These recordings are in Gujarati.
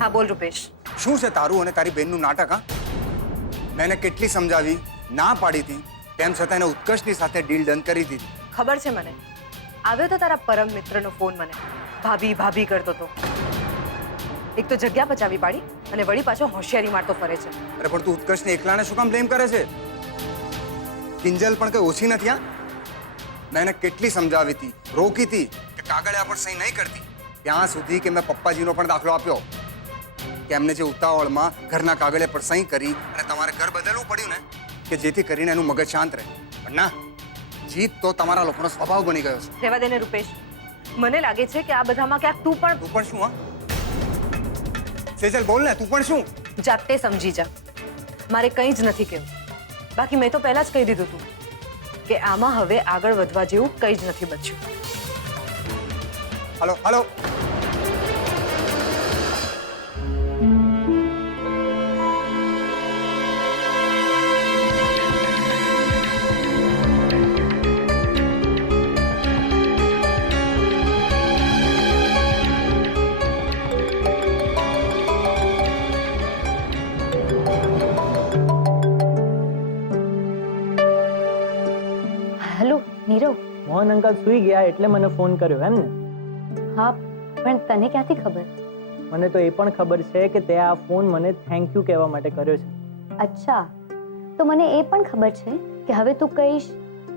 હા બોલ રૂપેશ. શું છે તારું અને તારી બેનનું નાટક? હા, મેં એને કેટલી સમજાવી, ના પાડી હતી, તેમ છતાં એને ઉત્કર્ષની સાથે ડીલ ડન કરી દીધી. ખબર છે મને. આવ્યો તો તારા પરમ મિત્રનો ફોન મને. ભાભી ભાભી કરતો હતો. એક તો જગ્યા પચાવી પાડી અને વળી પાછો હોશિયારી મારતો ફરે છે. અરે પણ તું ઉત્કર્ષને એકલાને શું કામ બ્લેમ કરે છે? કિંજલ પણ કઈ ઓછી નથી. હા, મેં એને કેટલી સમજાવી હતી, રોકી હતી કે કાગળિયા પર સહી નહીં કરતી, ત્યાં સુધી કે મેં પપ્પાજીનો પણ દાખલો આપ્યો કે એમને જે ઉતાવળમાં ઘરના કાગળિયા પર સહી કરી અને તમારે ઘર બદલવું પડ્યું ને, કે જેથી કરીને એનું મગજ શાંત રહે. પણ ના, જીત તો તમારા લોકોનો સ્વભાવ બની ગયો છે. રહેવા દે ને રૂપેશ. મને લાગે છે કે આ બધામાં ક્યાંક તું પણ શું? હા સેજલ બોલ ને, તું પણ શું? જાતે સમજી જા. મારે કંઈ જ નથી કહેવું. બાકી મેં તો પહેલા જ કહી દીધું હતું કે આમાં હવે આગળ વધવા જેવું કંઈ જ નથી બચ્યું. હાલો હાલો. હેલો નીરવ. મોહન અંકલ સૂઈ ગયા એટલે મને ફોન કર્યો એમ ને? હા, પણ તને ક્યાંથી ખબર? મને તો એ પણ ખબર છે કે તે આ ફોન મને થેન્ક યુ કહેવા માટે કર્યો છે. અચ્છા, તો મને એ પણ ખબર છે કે હવે તું કહીશ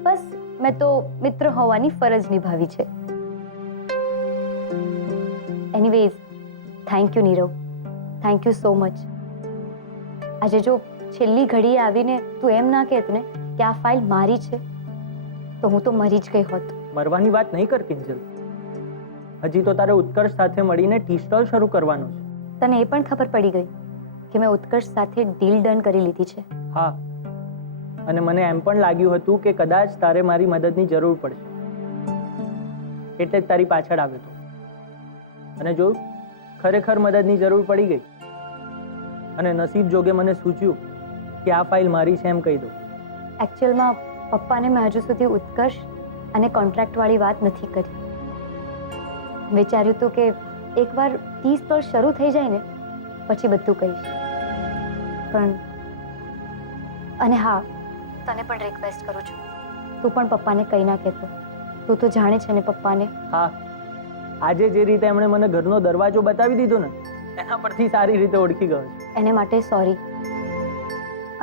બસ મેં તો મિત્ર હોવાની ફરજ નિભાવી છે. Anyways, thank you Nirav. Thank you so much. આજે જો છેલ્લી ઘડીએ આવીને તું એમ ના કહેત ને કે આ ફાઇલ મારી છે, તો હું તો મરી જ ગઈ હોત. મરવાની વાત નહીં કર કિંજલ. હજી તો તારે ઉત્કર્ષ સાથે મળીને ટી સ્ટોલ શરૂ કરવાનું છે. તને એ પણ ખબર પડી ગઈ કે મેં ઉત્કર્ષ સાથે ડીલ ડન કરી લીધી છે? હા, અને મને એમ પણ લાગ્યું હતું કે કદાચ તારે મારી મદદની જરૂર પડશે, એટલે જ તારી પાછળ આવ્યો હતો. અને જો ખરેખર મદદની જરૂર પડી ગઈ અને નસીબ જોગે મને સૂચ્યું કે આ ફાઇલ મારી છે એમ કહી દો. એકચ્યુઅલમાં પપ્પાને મેં હજુ સુધી ઉત્કર્ષ અને કોન્ટ્રાક્ટવાળી વાત નથી કરી. વિચાર્યું હતું કે એકવાર ટી સ્ટોલ શરૂ થઈ જાય ને પછી બધું કહીશ. પણ અને હા, તને પણ રિક્વેસ્ટ કરું છું, તું પણ પપ્પાને કંઈ ના કહેતો. તું તો જાણે છે ને પપ્પાને. હા, આજે જે રીતે એમણે મને ઘરનો દરવાજો બતાવી દીધો ને, એના પરથી સારી રીતે ઓળખી ગયો છે. એને માટે સોરી.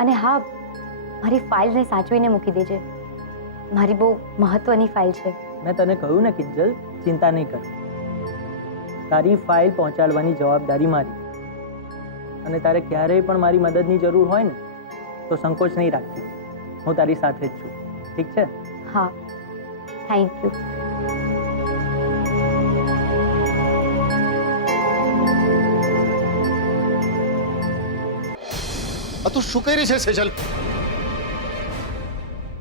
અને હા, મારી ફાઇલને સાચવીને મૂકી દેજે. મારી બહુ મહત્વની ફાઇલ છે. મેં તને કહ્યું ને કિંજલ, ચિંતા નહીં કર. તારી ફાઇલ પહોંચાડવાની જવાબદારી મારી. અને તારે ક્યારેય પણ મારી મદદની જરૂર હોય ને તો સંકોચ નહીં રાખતી. હું તારી સાથે જ છું. ઠીક છે? હા, થેન્ક યુ. આ તું શું કરી છે સેજલ?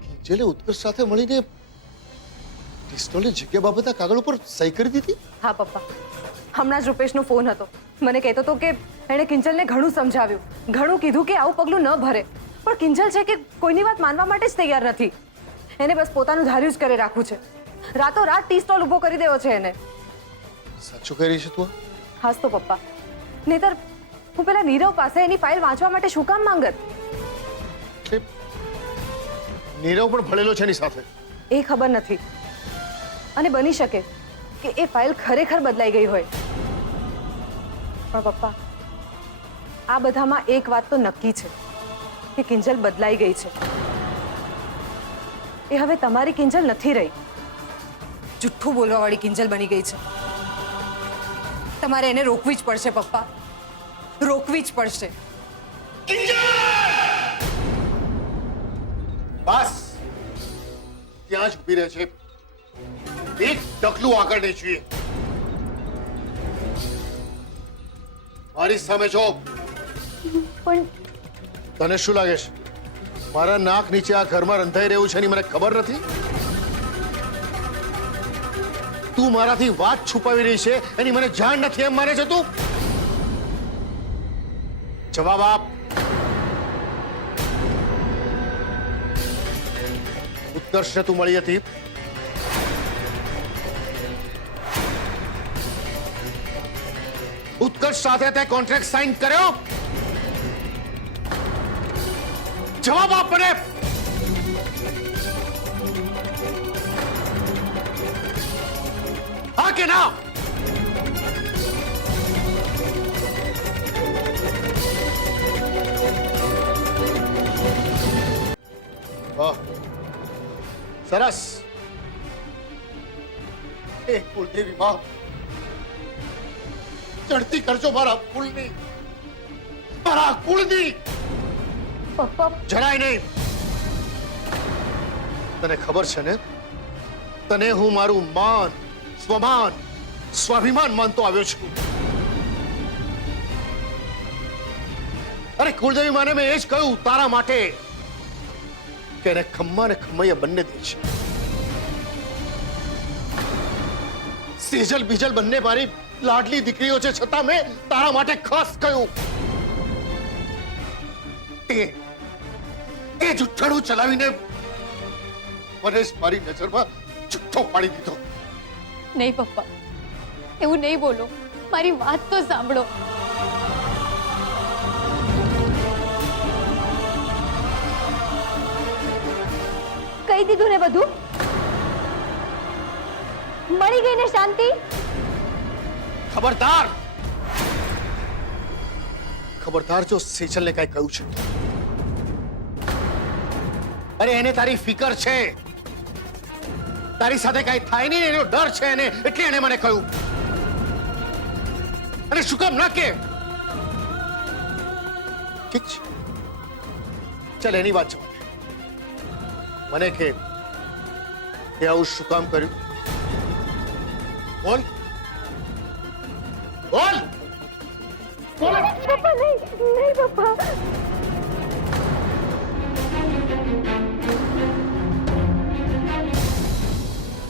કિંજલે ઉત્કર્ષ સાથે મળીને પિસ્તોલની જગ્યા બાબતના કાગળ ઉપર સહી કરી દીધી? હા પપ્પા, હમણાં જ રૂપેશનો ફોન હતો. મને કહેતો હતો કે એણે કિંજલને ઘણું સમજાવ્યું, ઘણું કીધું કે આવું પગલું ન ભરે, પણ કિંજલ છે કે કોઈની વાત માનવા માટે જ તૈયાર નથી. એને બસ પોતાનું ધાર્યું જ કરે રાખવું છે. રાતોરાત ટી સ્ટોલ ઊભો કરી દેવો છે એને. સાચું કરી રહી છે તું? હાસ તો પપ્પા, નહીતર હું પેલા નીરવ પાસે એની ફાઇલ વાંચવા માટે શું કામ માંગત? નીરવ પણ ભળેલો છે એની સાથે? એ ખબર નથી, અને બની શકે કે એ ફાઇલ ખરેખર બદલાઈ ગઈ હોય. પણ પપ્પા, આ બધામાં એક વાત તો નક્કી છે કે કિંજલ બદલાઈ ગઈ છે. એ હવે તમારી કિંજલ નથી રહી, જુઠ્ઠું બોલવાવાળી કિંજલ બની ગઈ છે. તમારે એને રોકવી જ પડશે પપ્પા, રોકવી જ પડશે. બસ ત્યાં જ ઉભી રહે છે, એક ડગલું આગળ નહીં જોઈએ. મારી સામે જો. પણ તને શું લાગે છે મારા નાક નીચે આ ઘરમાં રંધાઈ રહ્યું છે એની મને ખબર નથી? તું મારાથી વાત છુપાવી રહી છે એની મને જાણ નથી એમ માને છે તું? જવાબ આપ. ઉત્કર્ષને તું મળી હતી? ઉત્કર્ષ સાથે તે કોન્ટ્રાક્ટ સાઇન કર્યો? જવાબ આપ મને. હા કે ના? વાહ, સરસ. એ કુળદેવી માં, ચડતી કરજો મારા કુળની, મારા કુળની. પપ્પા જરાય નહીં. તને ખબર છે ને, તને હું મારું માન, સ્વમાન, સ્વાભિમાન માનતો આવ્યો છું. અરે કુળદેવી માને મેં એ જ કહ્યું તારા માટે કે એને ખમ્મા ને ખમૈયા બંને દે છે. સેજલ બીજલ બંને મારી લાડલી દીકરીઓ છે, છતાં મેં તારા માટે ખાસ કહ્યું. એ જુઠ્ઠાણું ચલાવીને મને મારી નજરમાં જુઠ્ઠો પાડી દીધો. નહીં પપ્પા, એવું નહીં બોલો. મારી વાત તો સાંભળો. કહી દીધું ને બધું. મળી ગઈ ને શાંતિ. ખબરદાર, ખબરદાર જો સેજલને કઈ કહ્યું છે. અરે એને તારી ફિકર છે, તારી સાથે કઈ થાય નહીં એનો ડર છે એને, એટલે એને મને કહ્યું. અને શું કામ ના કે? ઠીક છે, ચાલ એની વાત જવા દે. મને કે તે આવું શું કામ કર્યું? બોલ બોલ બોલ. પપ્પા નહીં